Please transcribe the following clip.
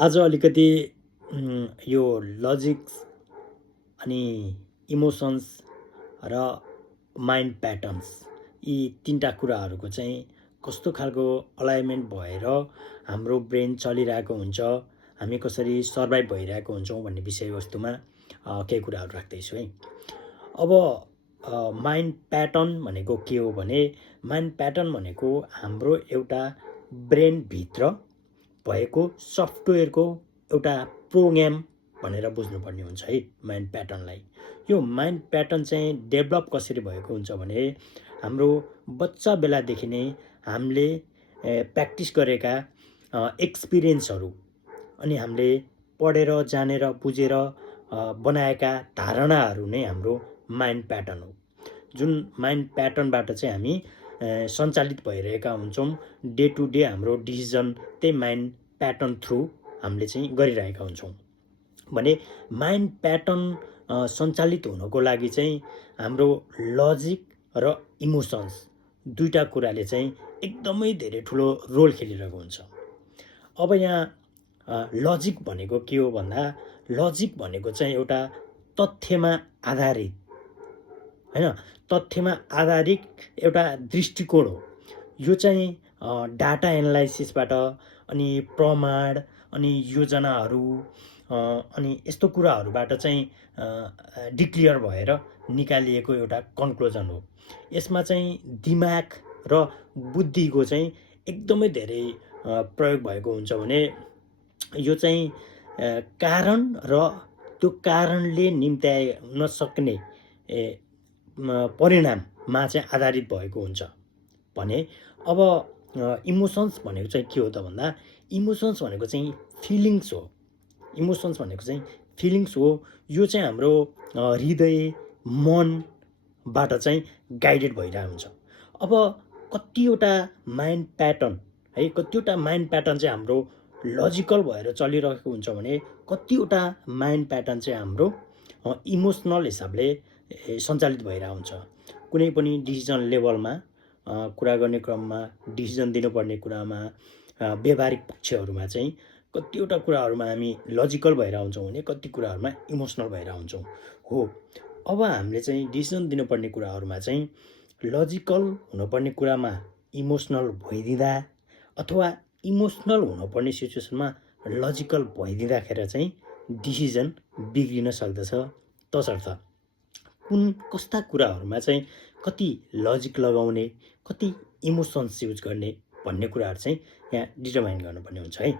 आज अलिकति यो लजिक्स अनि इमोसन्स र माइन्ड प्याटर्न्स यी तीनटा कुराहरूको चाहिँ कस्तो खालको अलाइनमेन्ट भएर हाम्रो ब्रेन चलिरहेको हुन्छ, हामी कसरी सर्भाइभ भइरहेको हुन्छौँ भन्ने विषयवस्तुमा केही कुराहरू राख्दैछु है। अब माइन्ड प्याटर्न भनेको के हो भने, माइन्ड प्याटर्न भनेको हाम्रो एउटा ब्रेनभित्र भएको सफ्टवेयरको एउटा प्रोग्राम भनेर बुझ्नुपर्ने हुन्छ है माइन्ड प्याटर्नलाई। यो माइन्ड प्याटर्न चाहिँ डेभलप कसरी भएको हुन्छ भने, हाम्रो बच्चा बेलादेखि नै हामीले प्र्याक्टिस गरेका एक्सपिरियन्सहरू अनि हामीले पढेर जानेर बुझेर बनाएका धारणाहरू नै हाम्रो माइन्ड प्याटर्न हो। जुन माइन्ड प्याटर्नबाट चाहिँ हामी सञ्चालित भइरहेका हुन्छौँ। डे टु डे हाम्रो डिसिजन त्यही माइन्ड प्याटर्न थ्रु हामीले चाहिँ गरिरहेका हुन्छौँ भने माइन्ड प्याटर्न सञ्चालित हुनको लागि चाहिँ हाम्रो लजिक र इमोसन्स दुईटा कुराले चाहिँ एकदमै धेरै ठुलो रोल खेलिरहेको हुन्छ। अब यहाँ लजिक भनेको के हो भन्दा, लजिक भनेको चाहिँ एउटा तथ्यमा आधारित हैन, तथ्यमा आधारित एउटा दृष्टिकोण हो। यो चाहिँ डाटा एनालाइसिसबाट अनि प्रमाण अनि योजनाहरू अनि यस्तो कुराहरूबाट चाहिँ डिक्लियर भएर निकालिएको एउटा कन्क्लुजन हो। यसमा चाहिँ दिमाग र बुद्धिको चाहिँ एकदमै धेरै प्रयोग भएको हुन्छ भने यो चाहिँ कारण र त्यो कारणले निम्त्याउन सक्ने परिणाममा चाहिँ आधारित भएको हुन्छ भने। अब इमोसन्स भनेको चाहिँ के हो त भन्दा, इमोसन्स भनेको चाहिँ फिलिङ्स हो। इमोसन्स भनेको चाहिँ फिलिङ्स हो। यो चाहिँ हाम्रो हृदय मनबाट चाहिँ गाइडेड भइरहेको हुन्छ। अब कतिवटा माइन्ड प्याटर्न है, कतिवटा माइन्ड प्याटर्न चाहिँ हाम्रो लजिकल भएर चलिरहेको हुन्छ भने कतिवटा माइन्ड प्याटर्न चाहिँ हाम्रो इमोसनल हिसाबले सञ्चालित भइरहेको हुन्छ। कुनै पनि डिसिजन लेभलमा कुरा गर्ने क्रममा, डिसिजन दिनुपर्ने कुरामा, व्यवहारिक पक्षहरूमा चाहिँ कतिवटा कुराहरूमा हामी लजिकल भएर हुन्छौँ भने कति कुराहरूमा इमोसनल भएर हुन्छौँ हो। अब हामीले चाहिँ डिसिजन दिनुपर्ने कुराहरूमा चाहिँ लजिकल हुनुपर्ने कुरामा इमोसनल भइदिँदा अथवा इमोसनल हुनुपर्ने सिचुएसनमा लजिकल भइदिँदाखेरि चाहिँ डिसिजन बिग्रिन सक्दछ। तसर्थ कस्ता कुराहरूमा चाहिँ कति लजिक लगाउने, कति इमोसन्स युज गर्ने भन्ने कुराहरू चाहिँ यहाँ डिटरमाइन गर्नुपर्ने हुन्छ है।